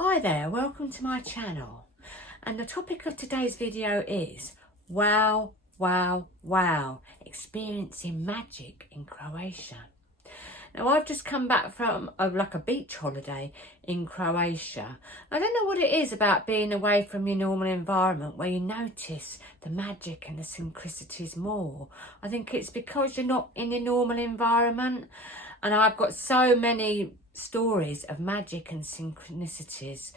Hi there, welcome to my channel, and the topic of today's video is wow, experiencing magic in Croatia. Now I've just come back from a beach holiday in Croatia. I don't know what it is about being away from your normal environment where you notice the magic and the synchronicities more. I think it's because you're not in your normal environment, and I've got so many stories of magic and synchronicities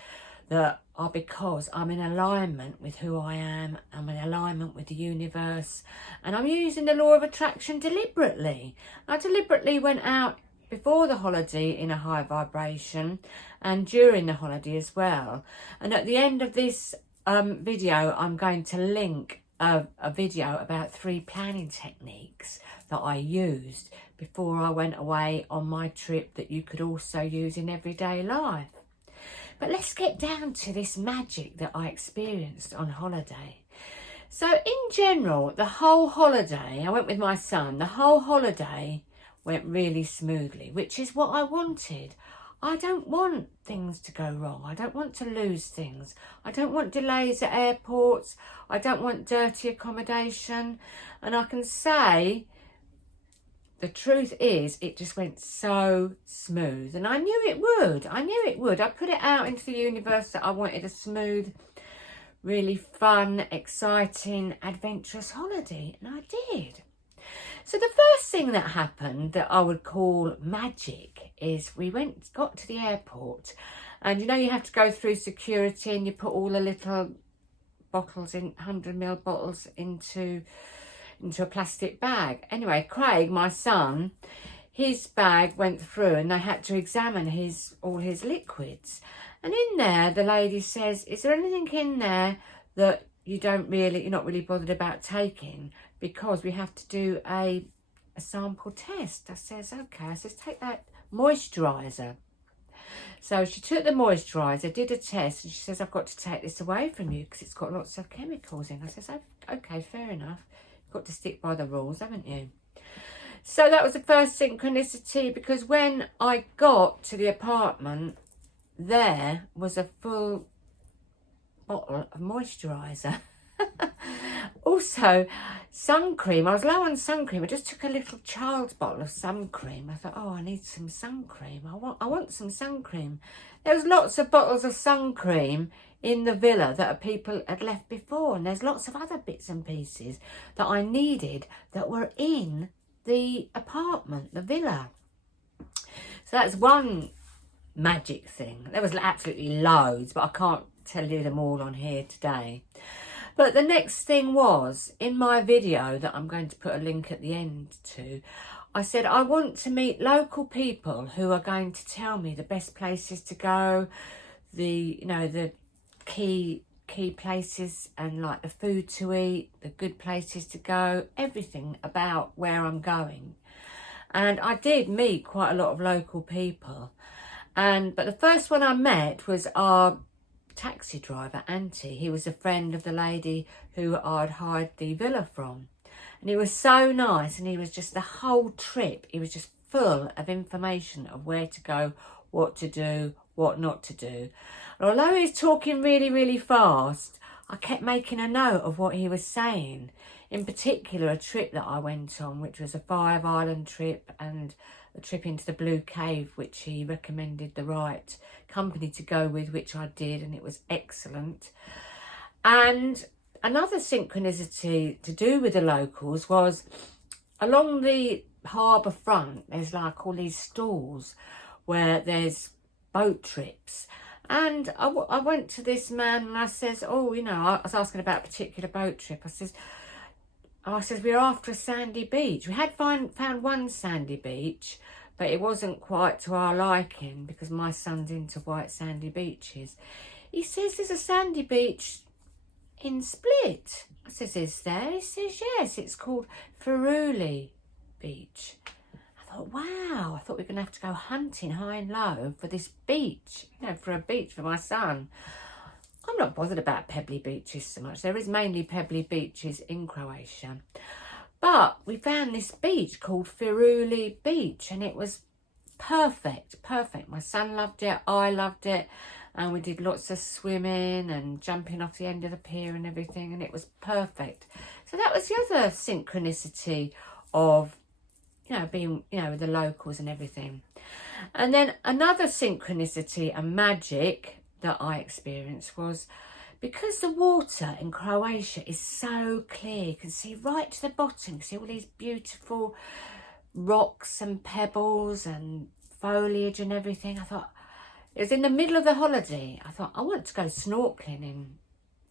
that are because I'm in alignment with who I am, I'm in alignment with the universe, and I'm using the law of attraction deliberately. I deliberately went out before the holiday in a high vibration and during the holiday as well. And at the end of this video, I'm going to link a video about 3 planning techniques that I used before I went away on my trip that you could also use in everyday life. But let's get down to this magic that I experienced on holiday. So in general, the whole holiday, I went with my son, the whole holiday went really smoothly, which is what I wanted. I don't want things to go wrong. I don't want to lose things. I don't want delays at airports. I don't want dirty accommodation. And I can say the truth is it just went so smooth. And I knew it would. I put it out into the universe that I wanted a smooth, really fun, exciting, adventurous holiday. And I did. So the first thing that happened that I would call magic is we got to the airport, and you know you have to go through security and you put all the little bottles in 100ml bottles into a plastic bag. Anyway, Craig, my son, his bag went through and they had to examine all his liquids. And in there, the lady says, "Is there anything in there that you're not really bothered about taking, because we have to do a sample test?" I says, okay. I says, take that moisturiser. So she took the moisturiser, did a test, and she says, "I've got to take this away from you because it's got lots of chemicals in." I says, okay, fair enough. You've got to stick by the rules, haven't you? So that was the first synchronicity, because when I got to the apartment, there was a full bottle of moisturiser. Also, sun cream. I was low on sun cream. I just took a little child's bottle of sun cream. I thought, oh, I need some sun cream. I want some sun cream. There was lots of bottles of sun cream in the villa that people had left before, and there's lots of other bits and pieces that I needed that were in the apartment, the villa. So that's one magic thing. There was absolutely loads, but I can't tell you them all on here today. But the next thing was, in my video that I'm going to put a link at the end to, I said I want to meet local people who are going to tell me the best places to go, the key places, and like the food to eat, the good places to go, everything about where I'm going. And I did meet quite a lot of local people. But the first one I met was our taxi driver, Auntie. He was a friend of the lady who I'd hired the villa from, and he was so nice, and he was just, the whole trip he was just full of information of where to go, what to do, what not to do. And although he was talking really fast, I kept making a note of what he was saying. In particular, a trip that I went on, which was a 5-island trip, and a trip into the Blue Cave, which he recommended the right company to go with, which I did, and it was excellent. And another synchronicity to do with the locals was along the harbour front, there's like all these stalls where there's boat trips. And I went to this man and I says, oh, I was asking about a particular boat trip. I says, we're after a sandy beach. We had found one sandy beach, but it wasn't quite to our liking because my son's into white sandy beaches. He says, there's a sandy beach in Split. I says, is there? He says, yes, it's called Firuli Beach. I thought, wow, I thought we were going to have to go hunting high and low for this beach, for a beach for my son. I'm not bothered about pebbly beaches so much. There is mainly pebbly beaches in Croatia. But we found this beach called Firuli Beach, and it was perfect. My son loved it, I loved it. and we did lots of swimming and jumping off the end of the pier and everything, and it was perfect. So that was the other synchronicity of, you know, being, you know, with the locals and everything. And then another synchronicity and magic that I experienced was, because the water in Croatia is so clear, you can see right to the bottom, you see all these beautiful rocks and pebbles and foliage and everything. I thought, it was in the middle of the holiday, I thought, I want to go snorkeling in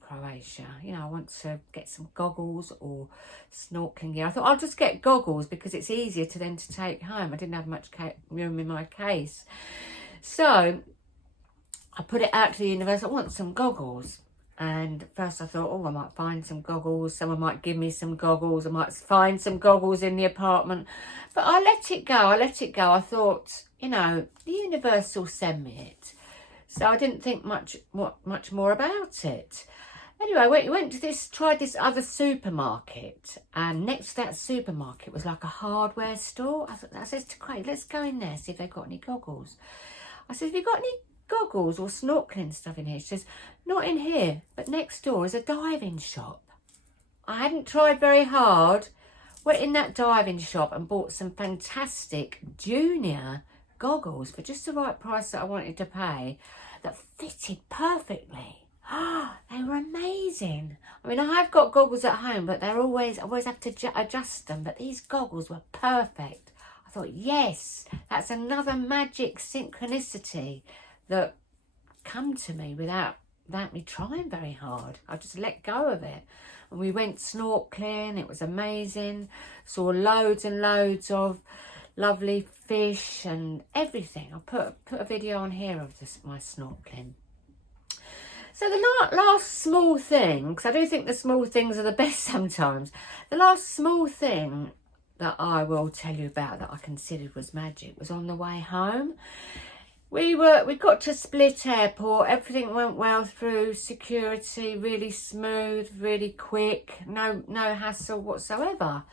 Croatia. You know, I want to get some goggles or snorkeling gear. I thought I'll just get goggles because it's easier to then to take home. I didn't have much room in my case. So I put it out to the universe, I want some goggles. And first I thought, oh, I might find some goggles. Someone might give me some goggles. I might find some goggles in the apartment. But I let it go. I thought, you know, the universe will send me it. So I didn't think much more about it. Anyway, we went to tried this other supermarket. And next to that supermarket was like a hardware store. I said to Craig, let's go in there, see if they've got any goggles. I said, have you got any goggles or snorkeling stuff in here? She says, not in here, but next door is a diving shop. I hadn't tried very hard. Went in that diving shop and bought some fantastic junior goggles for just the right price that I wanted to pay, that fitted perfectly. They were amazing. I mean, I have got goggles at home, but I always have to adjust them, but these goggles were perfect. I thought, yes, that's another magic synchronicity that come to me without me trying very hard. I just let go of it. And we went snorkeling. It was amazing. Saw loads and loads of lovely fish and everything. I'll put a video on here of my snorkeling. So the last small thing, because I do think the small things are the best sometimes. The last small thing that I will tell you about that I considered was magic was on the way home. We got to Split Airport. Everything went well through security, really smooth, really quick, no hassle whatsoever.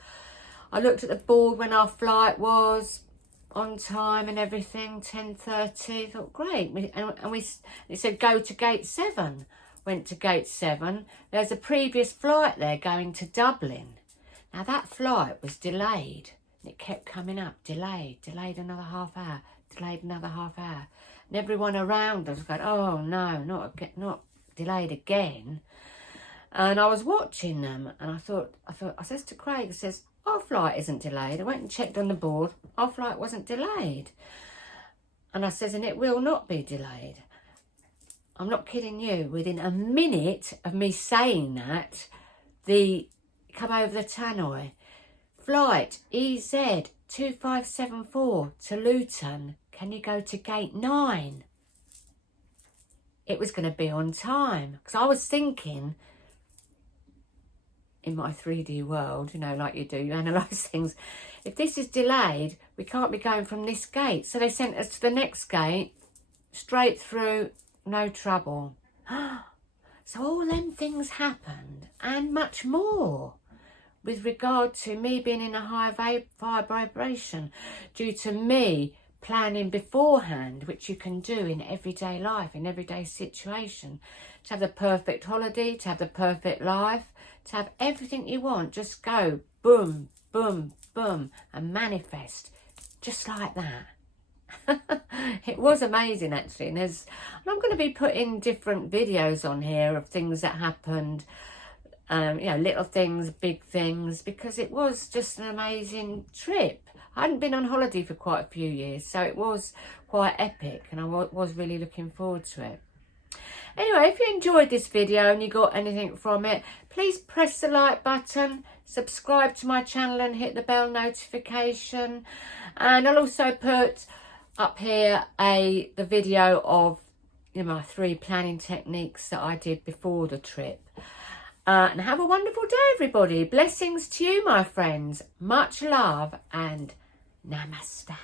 I looked at the board when our flight was on time and everything, 10:30. Thought great, it said go to gate 7. Went to gate 7. There's a previous flight there going to Dublin. Now that flight was delayed. It kept coming up, delayed another half hour. Delayed another half hour, and everyone around us was going, oh no, not delayed again. And I was watching them, and I says to Craig, our flight isn't delayed. I went and checked on the board, our flight wasn't delayed. And I says, and it will not be delayed. I'm not kidding you, within a minute of me saying that, come over the tannoy, flight EZ 2574 to Luton, can you go to gate 9? It was going to be on time, because I was thinking, in my 3D world, you know, like you do, you analyse things, if this is delayed, we can't be going from this gate. So they sent us to the next gate, straight through, no trouble. So all them things happened, and much more, with regard to me being in a high vibration, due to me planning beforehand, which you can do in everyday life, in everyday situation, to have the perfect holiday, to have the perfect life, to have everything you want. Just go boom, boom, boom, and manifest just like that. It was amazing, actually. And I'm going to be putting different videos on here of things that happened, you know, little things, big things, because it was just an amazing trip. I hadn't been on holiday for quite a few years, so it was quite epic, and I was really looking forward to it. Anyway, if you enjoyed this video and you got anything from it, please press the like button, subscribe to my channel and hit the bell notification. And I'll also put up here the video of, you know, my 3 planning techniques that I did before the trip. And have a wonderful day, everybody. Blessings to you, my friends. Much love and namaste.